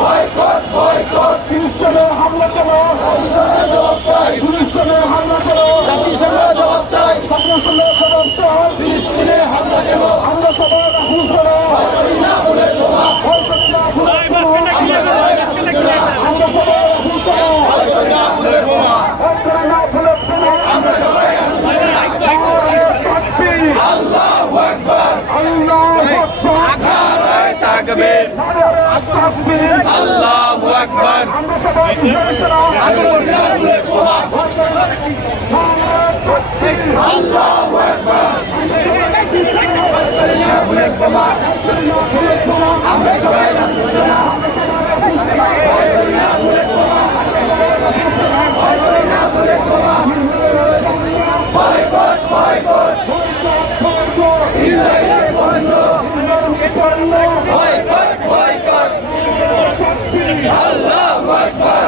Boycott boycott খ্রিস্টানের হামলা করো, জবাব চাই খ্রিস্টানের হামলা করো, জাতিসংঘ জবাব চাই, জাতিসংঘ জবাব চাই, ফিলিস্তিনে হামলা কেন, আমরা সবাই রাহুল করো, না বলে তোমা, বয়কট না বলে আমরা সবাই রাহুল করো, না বলে তোমা, না বলে তোমা, আমরা সবাই আল্লাহু আকবার, আল্লাহু আকবার, নারায়ে তাকবীর, আল্লাহু আকবার, আমরা সবাই আল্লাহু আকবার, আমরা সবাই বয়কট বয়কট ইসরায়েলের বন্ধ, বয়কট বয়কট, আল্লাহু আকবার।